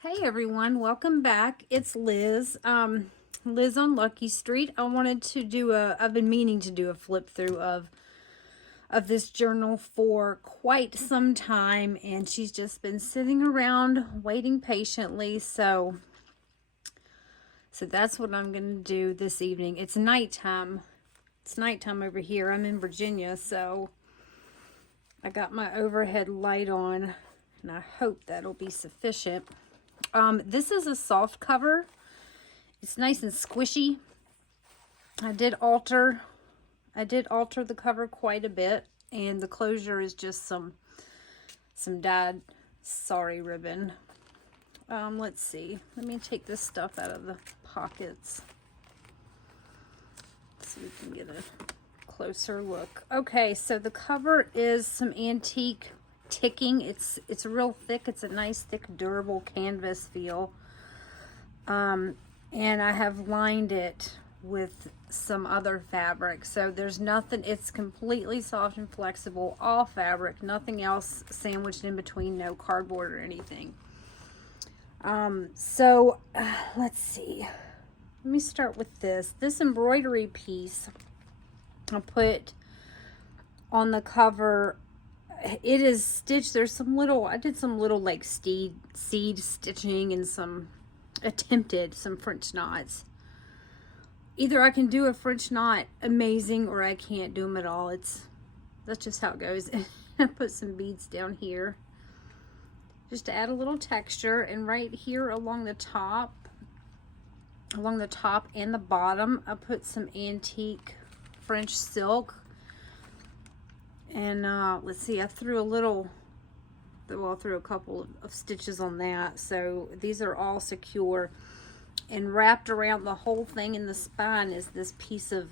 Hey everyone, welcome back. It's Liz. Liz on Lucky Street. I've been meaning to do a flip through of this journal for quite some time, and she's just been sitting around waiting patiently. So that's what I'm gonna do this evening. It's nighttime. It's nighttime over here. I'm in Virginia, so I got my overhead light on, and I hope that'll be sufficient. This is a soft cover. It's nice and squishy. I did alter the cover quite a bit, and the closure is just some dyed sari ribbon. Let's see. Let me take this stuff out of the pockets so we can get a closer look. Okay, so the cover is some antique ticking. It's real thick. It's a nice thick durable canvas feel. And I have lined it with some other fabric, so there's nothing. It's completely soft and flexible, all fabric, nothing else sandwiched in between, no cardboard or anything. Let's see. Let me start with this embroidery piece I put on the cover. It is stitched. I did some little like seed stitching and attempted some French knots. Either I can do a French knot amazing, or I can't do them at all. That's just how it goes. I put some beads down here just to add a little texture, and right here along the top and the bottom, I put some antique French silk. And let's see, I threw a couple of stitches on that. So these are all secure, and wrapped around the whole thing in the spine is this piece of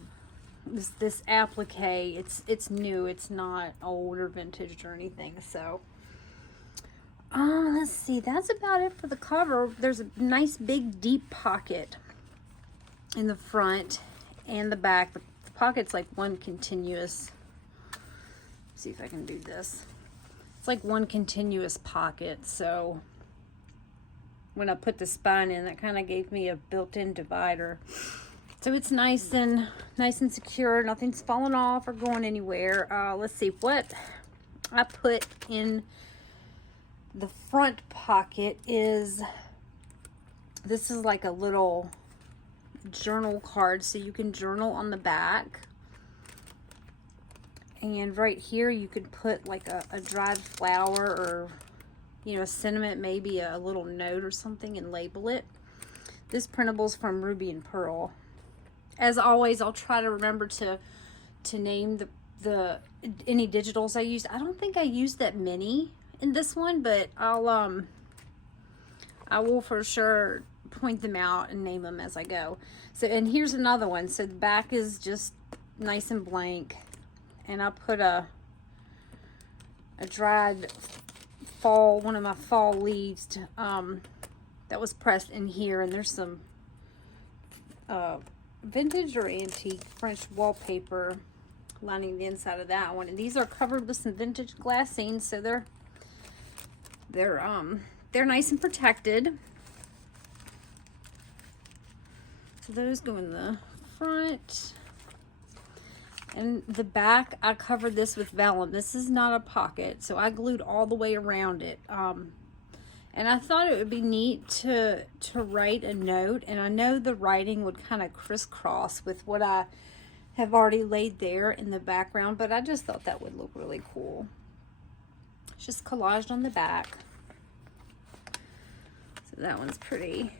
this applique. It's new. It's not old or vintage or anything. So let's see, that's about it for the cover. There's a nice big deep pocket in the front and the back. The pocket's like one continuous. See if I can do this. It's like one continuous pocket, so when I put the spine in, that kind of gave me a built-in divider. So it's nice and secure. Nothing's falling off or going anywhere. Let's see what I put in the front pocket is. This is like a little journal card, so you can journal on the back. And right here you could put like a dried flower, or a sentiment, maybe a little note or something, and label it. This printable's from Ruby and Pearl. As always, I'll try to remember to name any digitals I used. I don't think I used that many in this one, but I will for sure point them out and name them as I go. So, and here's another one. So the back is just nice and blank. And I put a dried one of my fall leaves that was pressed in here. And there's some vintage or antique French wallpaper lining the inside of that one. And these are covered with some vintage glassine, so they're nice and protected. So those go in the front. And the back, I covered this with vellum. This is not a pocket, so I glued all the way around it. And I thought it would be neat to write a note, and I know the writing would kind of crisscross with what I have already laid there in the background, but I just thought that would look really cool. It's just collaged on the back. So that one's pretty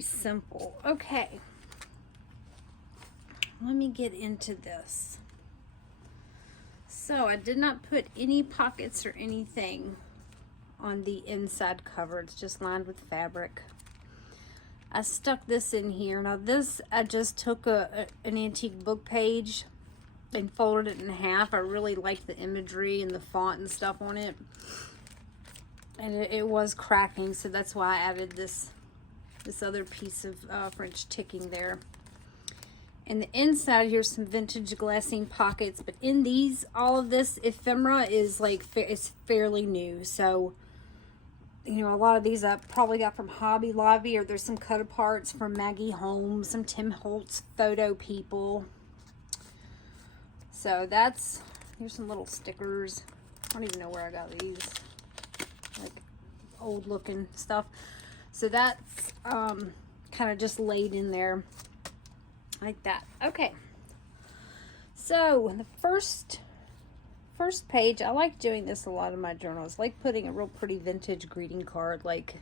simple. Okay. Let me get into this. So I did not put any pockets or anything on the inside cover. It's just lined with fabric. I stuck this in here. Now this, I just took an antique book page and folded it in half. I really liked the imagery and the font and stuff on it. And it was cracking, so that's why I added this other piece of French ticking there. And the inside, here's some vintage glassine pockets, but in these, all of this ephemera is like, it's fairly new. So you know, a lot of these I probably got from Hobby Lobby, or there's some cut aparts from Maggie Holmes, some Tim Holtz photo people. So that's, here's some little stickers. I don't even know where I got these, like old looking stuff. So that's kind of just laid in there like that. Okay, so the first page, I like doing this a lot in my journals. I like putting a real pretty vintage greeting card like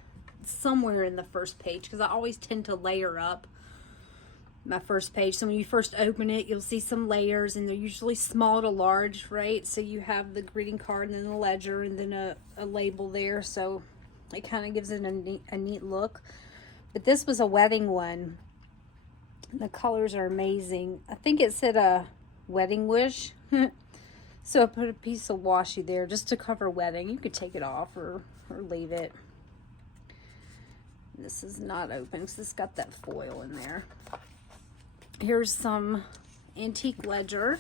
somewhere in the first page, because I always tend to layer up my first page. So when you first open it, you'll see some layers, and they're usually small to large, right? So you have the greeting card, and then the ledger, and then a label there. So it kind of gives it a neat look. But this was a wedding one. The colors are amazing. I think it said a wedding wish. So I put a piece of washi there just to cover wedding. You could take it off or leave it. This is not open because it's got that foil in there. Here's some antique ledger.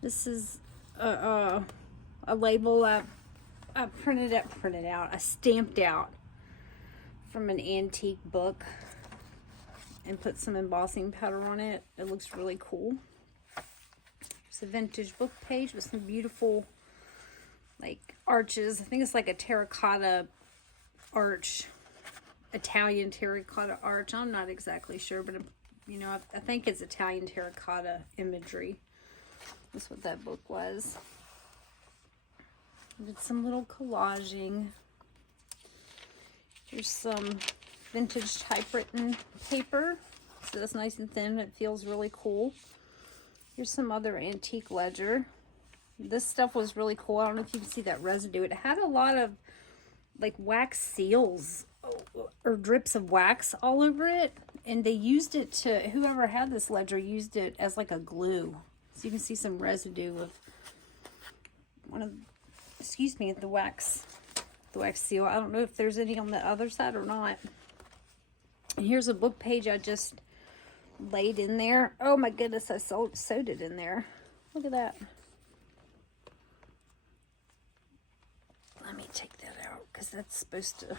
This is a label I printed out. I stamped out from an antique book and put some embossing powder on it. It looks really cool. It's a vintage book page with some beautiful like arches. I think it's like a terracotta arch, Italian terracotta arch. I'm not exactly sure, but you know, I think it's Italian terracotta imagery. That's what that book was. I did some little collaging. Here's some vintage typewritten paper. So that's nice and thin. It feels really cool. Here's some other antique ledger. This stuff was really cool. I don't know if you can see that residue. It had a lot of like wax seals or drips of wax all over it. And they used it to, whoever had this ledger used it as like a glue. So you can see some residue of the wax seal. I don't know if there's any on the other side or not. And here's a book page I just laid in there. Oh my goodness, I sewed it in there. Look at that. Let me take that out because that's supposed to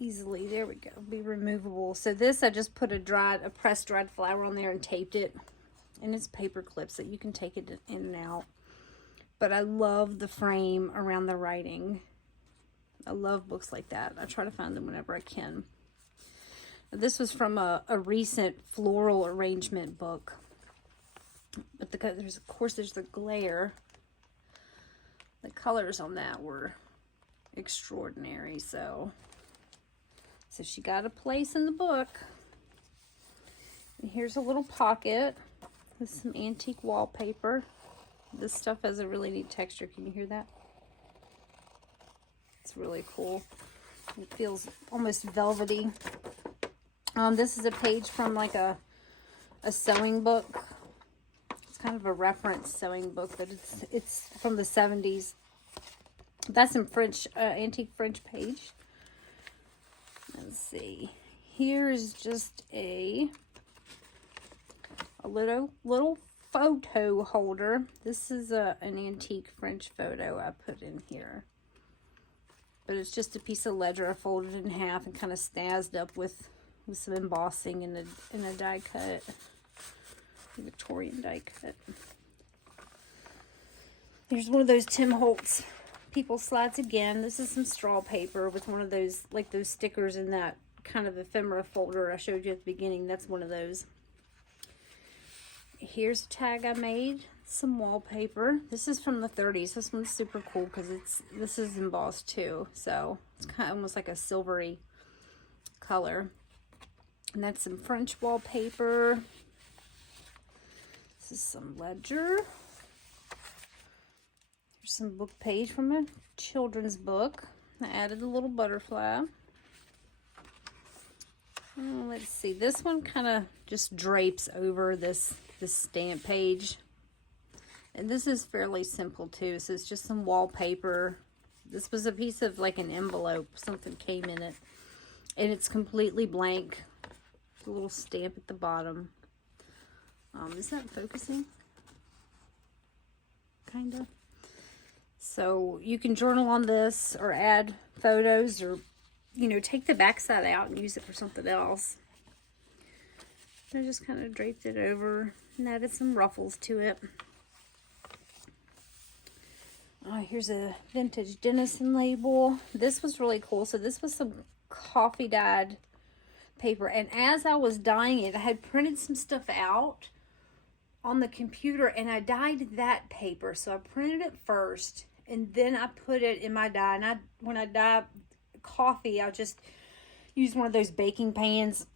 easily, there we go, be removable. So this, I just put a pressed dried flower on there and taped it. And it's paper clips that you can take it in and out. But I love the frame around the writing. I love books like that. I try to find them whenever I can. This was from a recent floral arrangement book. But there's the glare. The colors on that were extraordinary. So she got a place in the book. And here's a little pocket with some antique wallpaper. This stuff has a really neat texture. Can you hear that? It's really cool. It feels almost velvety. This is a page from like a sewing book. It's kind of a reference sewing book, but it's from the 70s. That's in French, antique French page. Let's see. Here is just a little photo holder. This is an antique French photo I put in here. But it's just a piece of ledger I folded in half and kind of snazzed up with some embossing and a die cut. A Victorian die cut. Here's one of those Tim Holtz people slides again. This is some straw paper with one of those, like those stickers in that kind of ephemera folder I showed you at the beginning. That's one of those. Here's a tag I made. Some wallpaper. This is from the 30s. This one's super cool because this is embossed too. So it's kind of almost like a silvery color. And that's some French wallpaper. This is some ledger. Here's some book page from a children's book. I added a little butterfly. Let's see. This one kind of just drapes over this stamp page. And this is fairly simple too. So it's just some wallpaper. This was a piece of like an envelope. Something came in it. And it's completely blank. A little stamp at the bottom. Is that focusing? Kinda. So you can journal on this or add photos, or, you know, take the back side out and use it for something else. I just kind of draped it over and added some ruffles to it. Oh, here's a vintage Denison label. This was really cool. So this was some coffee dyed paper. And as I was dyeing it, I had printed some stuff out on the computer and I dyed that paper. So I printed it first and then I put it in my dye. And when I dye coffee, I just use one of those baking pans.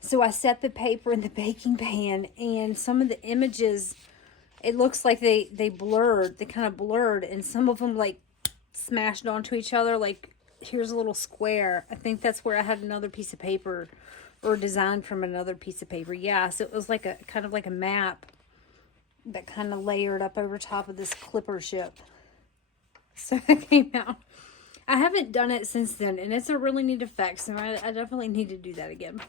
So I set the paper in the baking pan, and some of the images, it looks like they blurred, they kind of blurred, and some of them like smashed onto each other. Like here's a little square. I think that's where I had another piece of paper or design from another piece of paper. Yeah, so it was like a kind of like a map that kind of layered up over top of this clipper ship. So it came out. I haven't done it since then, and it's a really neat effect, so I definitely need to do that again.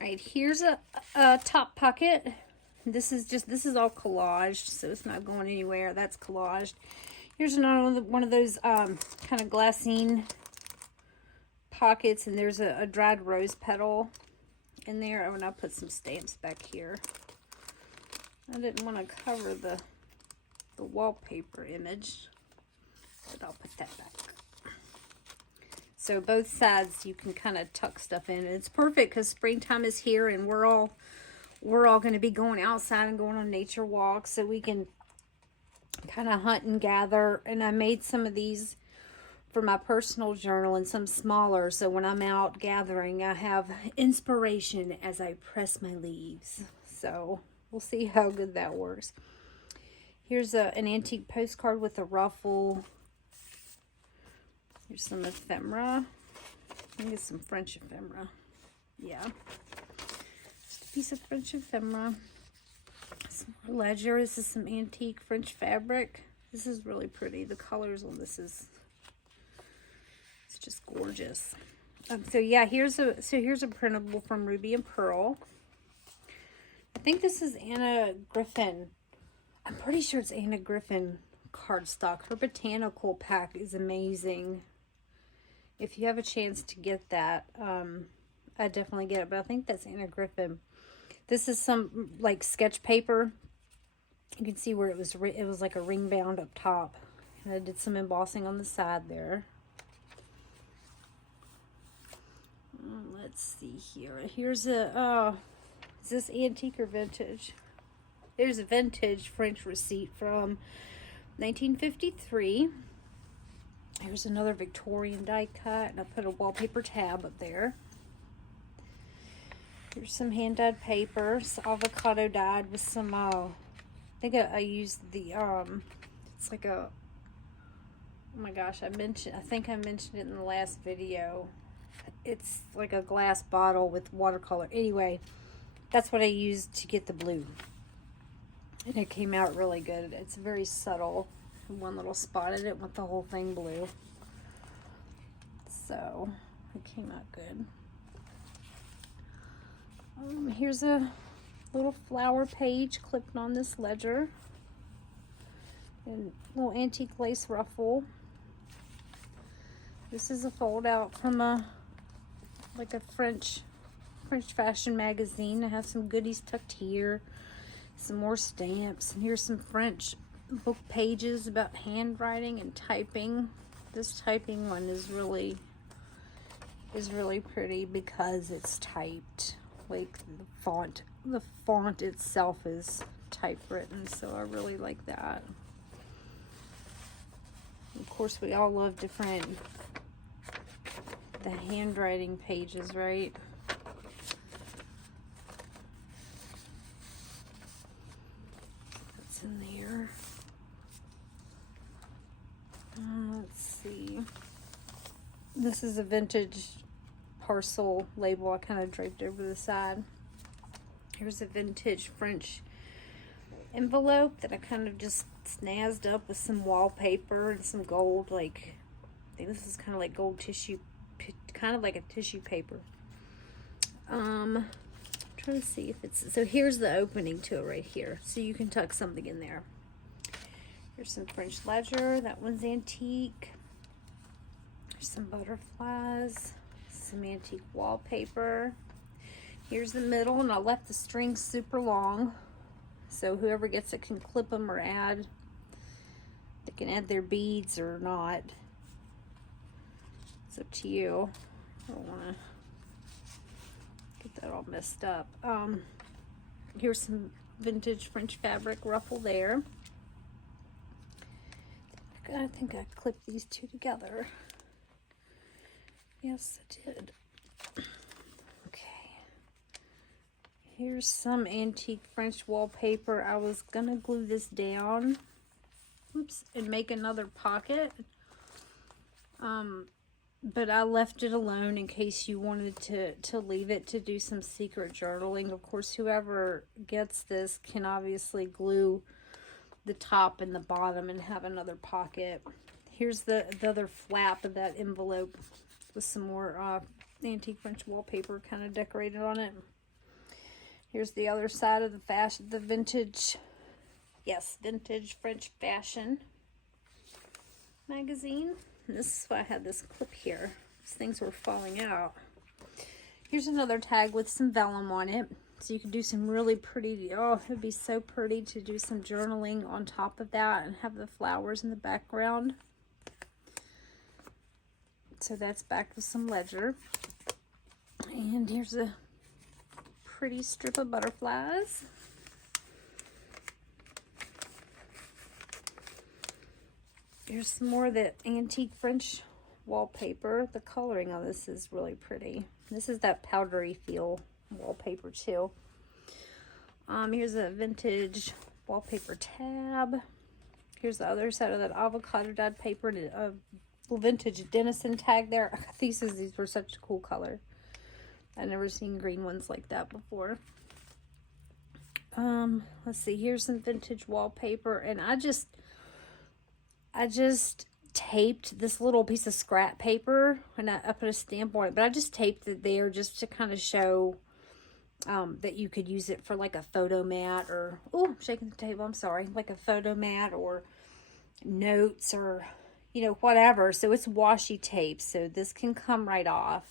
All right, here's a top pocket. This is all collaged, so it's not going anywhere. That's collaged. Here's another one of those kind of glassine pockets, and there's a dried rose petal in there. Oh, and I put some stamps back here. I didn't want to cover the wallpaper image, but I'll put that back. So both sides you can kind of tuck stuff in. And it's perfect because springtime is here and we're all going to be going outside and going on nature walks, so we can kind of hunt and gather. And I made some of these for my personal journal and some smaller, so when I'm out gathering I have inspiration as I press my leaves. So we'll see how good that works. Here's an antique postcard with a ruffle. Here's some ephemera. I think it's some French ephemera. Yeah. Just a piece of French ephemera. Some more ledger. This is some antique French fabric. This is really pretty. The colors on this it's just gorgeous. So yeah, here's a printable from Ruby and Pearl. I think this is Anna Griffin. I'm pretty sure it's Anna Griffin cardstock. Her botanical pack is amazing. If you have a chance to get that, I definitely get it. But I think that's Anna Griffin. This is some like sketch paper. You can see where it was like a ring bound up top. And I did some embossing on the side there. Let's see here. Here's a is this antique or vintage? There's a vintage French receipt from 1953. Here's another Victorian die cut, and I put a wallpaper tab up there. Here's some hand-dyed paper. It's avocado dyed with some, I think I used the, it's like a, oh my gosh, I think I mentioned it in the last video. It's like a glass bottle with watercolor. Anyway, that's what I used to get the blue. And it came out really good. It's very subtle. One little spot. I didn't want the whole thing blue. So, it came out good. Here's a little flower page clipped on this ledger. And a little antique lace ruffle. This is a fold out from a French fashion magazine. I have some goodies tucked here. Some more stamps. And here's some French book pages about handwriting and typing. This typing one is really pretty because it's typed. Like the font itself is typewritten, so I really like that. Of course, we all love the handwriting pages, right? What's in there? Let's see. This is a vintage parcel label I kind of draped over the side. Here's a vintage French envelope that I kind of just snazzed up with some wallpaper and some gold, like, I think this is kind of like gold tissue, kind of like a tissue paper. I'm trying to see if it's, so here's the opening to it right here. So you can tuck something in there. Here's some French ledger. That one's antique. There's some butterflies. Some antique wallpaper. Here's the middle, and I left the strings super long, so whoever gets it can clip them or add. They can add their beads or not. It's up to you. I don't want to get that all messed up. Here's some vintage French fabric ruffle there. I think I clipped these two together. Yes, I did. Okay. Here's some antique French wallpaper. I was gonna glue this down, oops, and make another pocket. But I left it alone in case you wanted to leave it to do some secret journaling. Of course, whoever gets this can obviously glue the top and the bottom and have another pocket. Here's the other flap of that envelope with some more antique French wallpaper kind of decorated on it. Here's the other side of the vintage, yes, vintage French fashion magazine. And this is why I had this clip here. These things were falling out. Here's another tag with some vellum on it. So you could do some really pretty, oh, it would be so pretty to do some journaling on top of that and have the flowers in the background. So that's back with some ledger. And here's a pretty strip of butterflies. Here's some more of that antique French wallpaper. The coloring on this is really pretty. This is that powdery feel wallpaper too. Here's a vintage wallpaper tab. Here's the other side of that avocado dyed paper and a vintage Denison tag there. These were such a cool color. I've never seen green ones like that before. Let's see, here's some vintage wallpaper, and I just taped this little piece of scrap paper, and I put a stamp on it, but I just taped it there just to kind of show that you could use it for like a photo mat, or, oh, I'm shaking the table, I'm sorry, like a photo mat or notes or, you know, whatever. So it's washi tape, so this can come right off.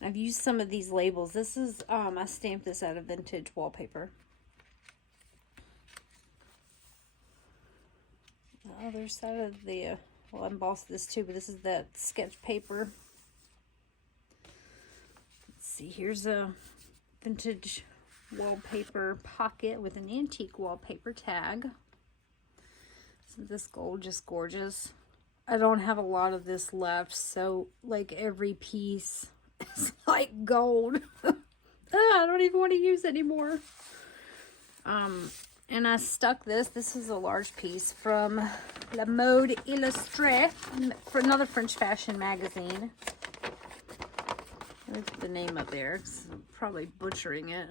I've used some of these labels. This is, I stamped this out of vintage wallpaper. The other side of the, well, I embossed this too, but this is that sketch paper. Let's see, here's a vintage wallpaper pocket with an antique wallpaper tag. Isn't this gold just gorgeous? I don't have a lot of this left, so like every piece is like gold. I don't even want to use it anymore. And I stuck this. This is a large piece from La Mode Illustrée, for another French fashion magazine. Let me put the name up there, 'cause I'm probably butchering it.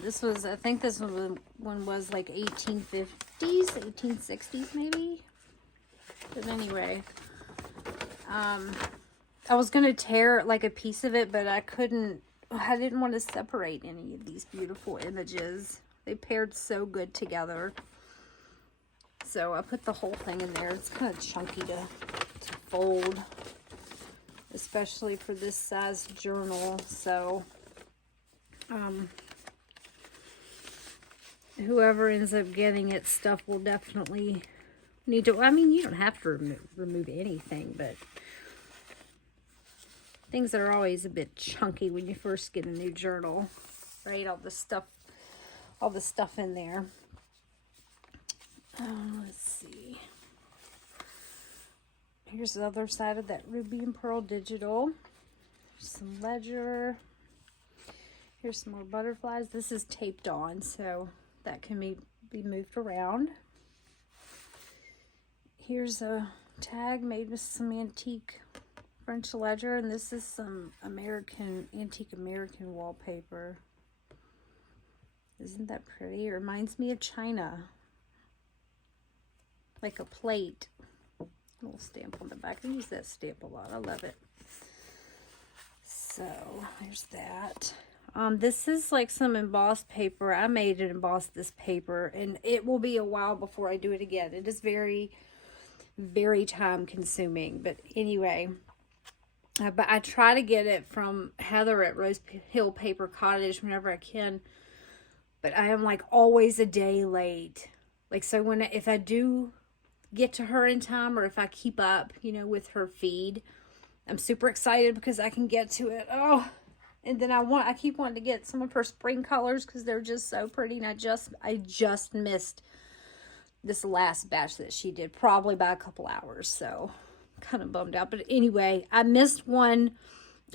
This was, I think this one was like 1850s, 1860s maybe. But anyway, I was going to tear like a piece of it, but I didn't want to separate any of these beautiful images. They paired so good together. So I put the whole thing in there. It's kind of chunky to fold, especially for this size journal. So whoever ends up getting it, stuff will definitely need to, I mean, you don't have to remove anything, but things are always a bit chunky when you first get a new journal, right? All the stuff in there. Let's see. Here's the other side of that Ruby and Pearl Digital. There's some ledger. Here's some more butterflies. This is taped on, so that can be moved around. Here's a tag made with some antique French ledger, and this is some antique American wallpaper. Isn't that pretty? It reminds me of China. Like a plate. A little stamp on the back. I use that stamp a lot. I love it. So, there's that. This is like some embossed paper. I made it emboss this paper, and it will be a while before I do it again. It is very, very time consuming. But anyway, but I try to get it from Heather at Rose Hill Paper Cottage whenever I can. But I am like always a day late. Like, so if I do get to her in time, or if I keep up, you know, with her feed, I'm super excited because I can get to it. Oh, and then I keep wanting to get some of her spring colors because they're just so pretty. And I just missed this last batch that she did, probably by a couple hours. So kind of bummed out. But anyway, I missed one,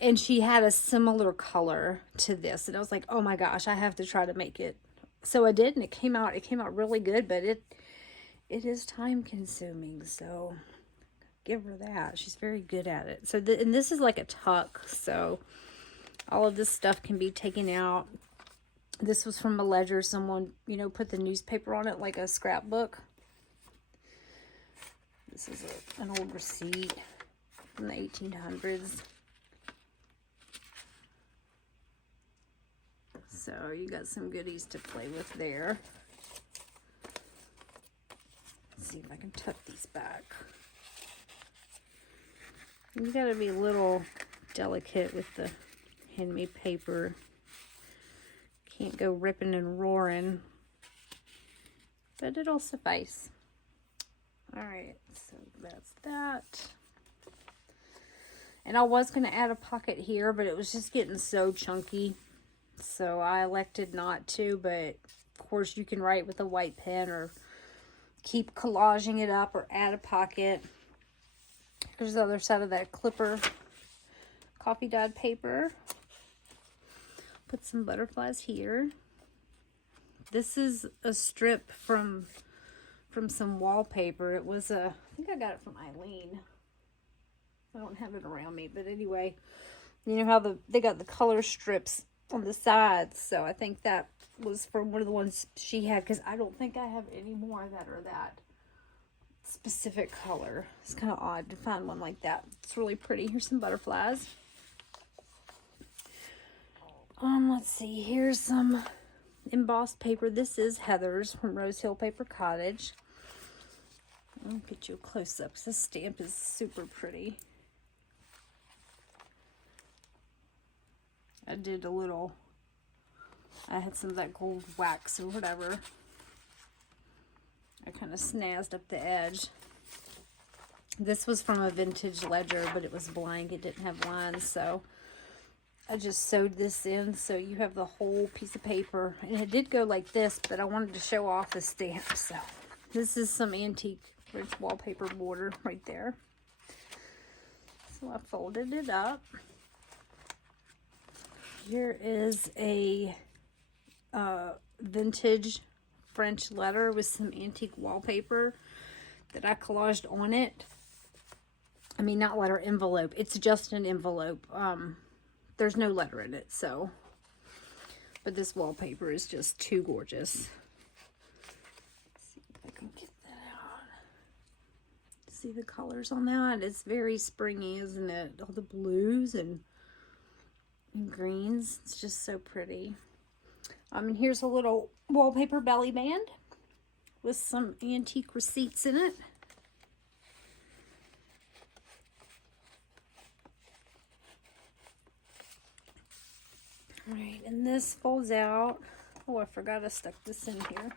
and she had a similar color to this, and I was like, oh my gosh, I have to try to make it. So I did, and it came out really good, but it is time consuming. So give her that. She's very good at it. So and this is like a tuck, so all of this stuff can be taken out. This was from a ledger. Someone, you know, put the newspaper on it like a scrapbook. This is an old receipt from the 1800s. So you got some goodies to play with there. Let's see if I can tuck these back. You gotta be a little delicate with the handmade paper. Can't go ripping and roaring, but it'll suffice. All right, so that's that. And I was gonna add a pocket here, but it was just getting so chunky, so I elected not to. But of course, you can write with a white pen or keep collaging it up or add a pocket. Here's the other side of that clipper coffee dyed paper. Put some butterflies here. This is a strip from some wallpaper. It was I think I got it from Eileen. I don't have it around me, but anyway, you know how they got the color strips on the sides, so I think that was from one of the ones she had, because I don't think I have any more that are that specific color. It's kind of odd to find one like that. It's really pretty. Here's some butterflies. Let's see. Here's some embossed paper. This is Heather's from Rose Hill Paper Cottage. I'll get you a close up because this stamp is super pretty. I did a little, I had some of that gold wax or whatever. I kind of snazzed up the edge. This was from a vintage ledger, but it was blank. It didn't have lines, so I just sewed this in so you have the whole piece of paper. And it did go like this, but I wanted to show off the stamp. So this is some antique rich wallpaper border right there. So I folded it up. Here is a vintage French letter with some antique wallpaper that I collaged on it. I mean, not letter, envelope. It's just an envelope. There's no letter in it, so. But this wallpaper is just too gorgeous. Let's see if I can get that out. See the colors on that? It's very springy, isn't it? All the blues and greens. It's just so pretty. And here's a little wallpaper belly band with some antique receipts in it. All right, and this folds out. Oh, I forgot I stuck this in here.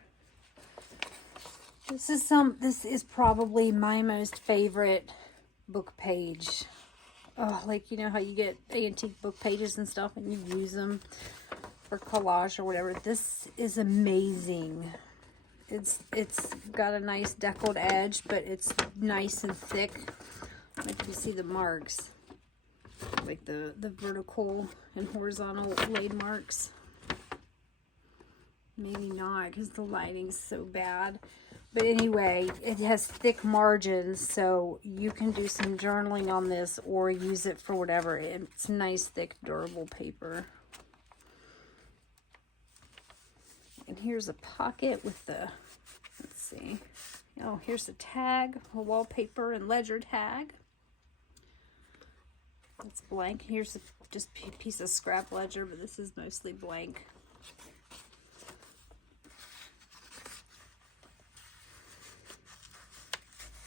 This is probably my most favorite book page. Oh, like, you know how you get antique book pages and stuff and you use them for collage or whatever. This is amazing. It's got a nice deckled edge, but it's nice and thick. Like you see the marks, like the vertical and horizontal laid marks. Maybe not because the lighting's so bad. But anyway, it has thick margins, so you can do some journaling on this or use it for whatever. It's nice, thick, durable paper. And here's a pocket with the, let's see. Oh, here's a tag, a wallpaper and ledger tag. It's blank. Here's just a piece of scrap ledger, but this is mostly blank.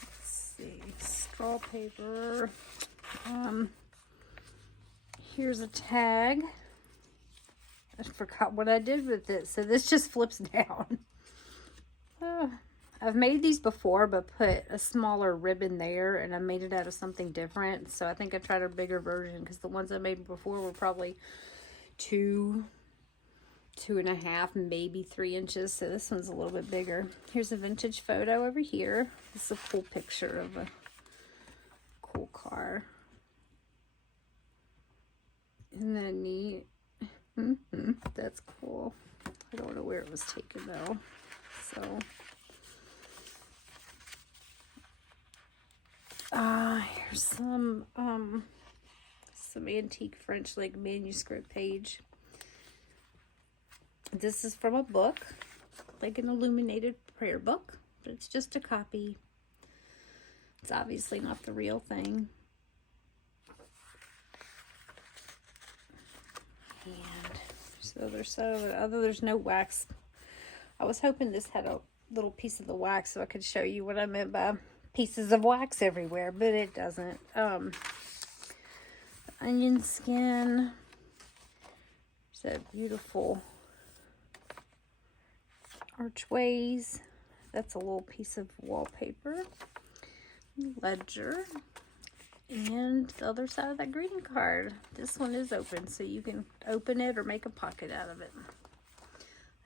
Let's see, straw paper. Here's a tag. I forgot what I did with it, so this just flips down. I've made these before, but put a smaller ribbon there, and I made it out of something different. So I think I tried a bigger version, because the ones I made before were probably 2.5, maybe 3 inches. So this one's a little bit bigger. Here's a vintage photo over here. This is a cool picture of a cool car. Isn't that neat? That's cool. I don't know where it was taken though. So here's some antique French like manuscript page. This is from a book, like an illuminated prayer book, but it's just a copy. It's obviously not the real thing. And so the other side of it, although there's no wax. I was hoping this had a little piece of the wax so I could show you what I meant by pieces of wax everywhere, but it doesn't. Onion skin. There's that beautiful archways. That's a little piece of wallpaper. Ledger. And the other side of that greeting card. This one is open, so you can open it or make a pocket out of it.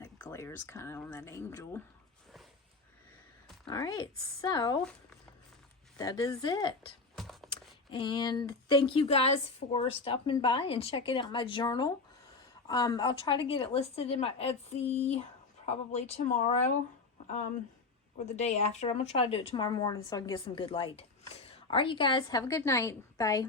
That glares kind of on that angel. Alright, so that is it. And thank you guys for stopping by and checking out my journal. I'll try to get it listed in my Etsy probably tomorrow or the day after. I'm going to try to do it tomorrow morning so I can get some good light. All right, you guys, have a good night. Bye.